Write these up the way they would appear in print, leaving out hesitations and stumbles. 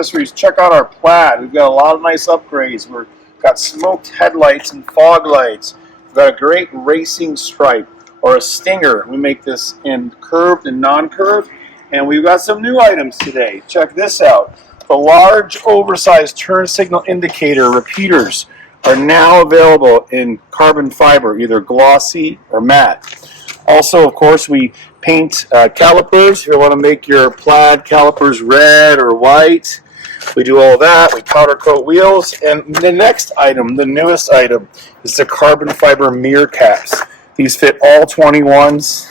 accessories, check out our Plaid. We've got a lot of nice upgrades. We've got smoked headlights and fog lights. We've got a great racing stripe or a stinger. We make this in curved and non-curved. And we've got some new items today. Check this out. The large oversized turn signal indicator repeaters are now available in carbon fiber, either glossy or matte. Also, of course, we paint calipers. If you want to make your Plaid calipers red or white, we do all that. We powder coat wheels. And the next item, the newest item, is the carbon fiber mirror caps. These fit all 21s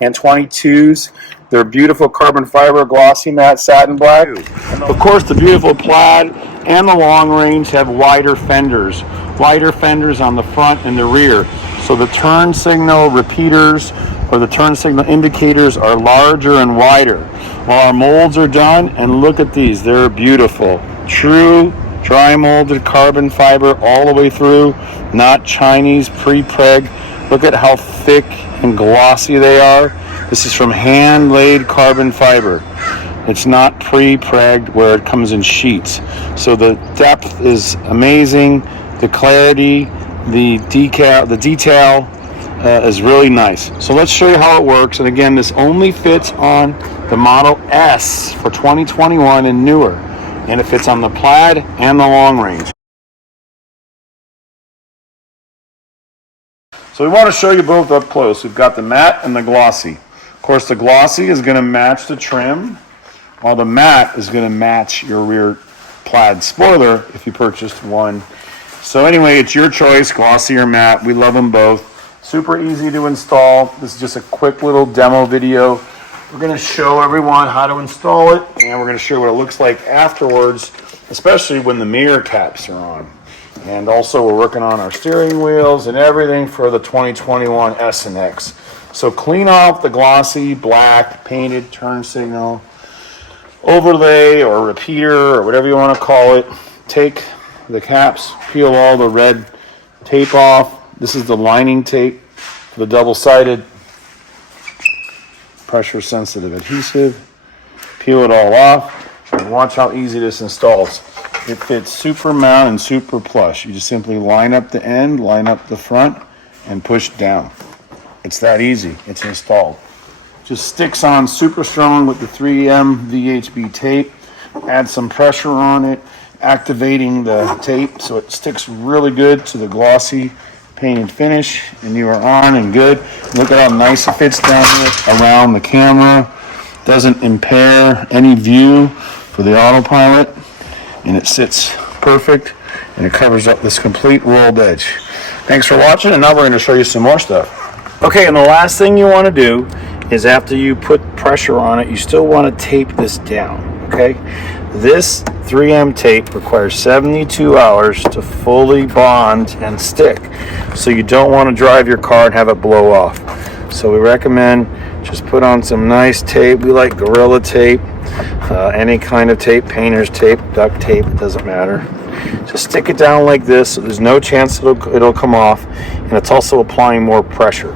and 22s. They're beautiful carbon fiber, glossy matte satin black. Of course, the beautiful Plaid and the long range have wider fenders on the front and the rear. So the turn signal repeaters or the turn signal indicators are larger and wider. Well, our molds are done, and look at these. They're beautiful. True dry molded carbon fiber all the way through, not Chinese pre-preg. Look at how thick and glossy they are. This is from hand-laid carbon fiber. It's not pre-pregged where it comes in sheets. So the depth is amazing. The clarity, the detail is really nice. So let's show you how it works. And again, this only fits on the Model S for 2021 and newer. And it fits on the Plaid and the long range. So we want to show you both up close. We've got the matte and the glossy. Of course, the glossy is going to match the trim, while the matte is going to match your rear Plaid spoiler if you purchased one. So anyway, it's your choice, glossy or matte. We love them both. Super easy to install. This is just a quick little demo video. We're going to show everyone how to install it, and we're going to show what it looks like afterwards, especially when the mirror caps are on. And also we're working on our steering wheels and everything for the 2021 S and X. So clean off the glossy black painted turn signal overlay or repeater or whatever you want to call it. Take the caps, peel all the red tape off. This is the lining tape for the double-sided pressure sensitive adhesive. Peel it all off and watch how easy this installs. It fits super mount and super plush. You just simply line up the end, line up the front, and push down. It's that easy. It's installed. Just sticks on super strong with the 3M VHB tape. Add some pressure on it, activating the tape so it sticks really good to the glossy painted finish, and you are on and good. Look at how nice it fits down here around the camera. Doesn't impair any view for the autopilot, and it sits perfect, and it covers up this complete rolled edge. Thanks for watching, and now we're going to show you some more stuff. Okay, and the last thing you want to do is after you put pressure on it, you still want to tape this down, okay? This 3M tape requires 72 hours to fully bond and stick. So you don't want to drive your car and have it blow off. So we recommend just put on some nice tape. We like Gorilla Tape, any kind of tape, painter's tape, duct tape, it doesn't matter. Just stick it down like this so there's no chance it'll come off, and it's also applying more pressure.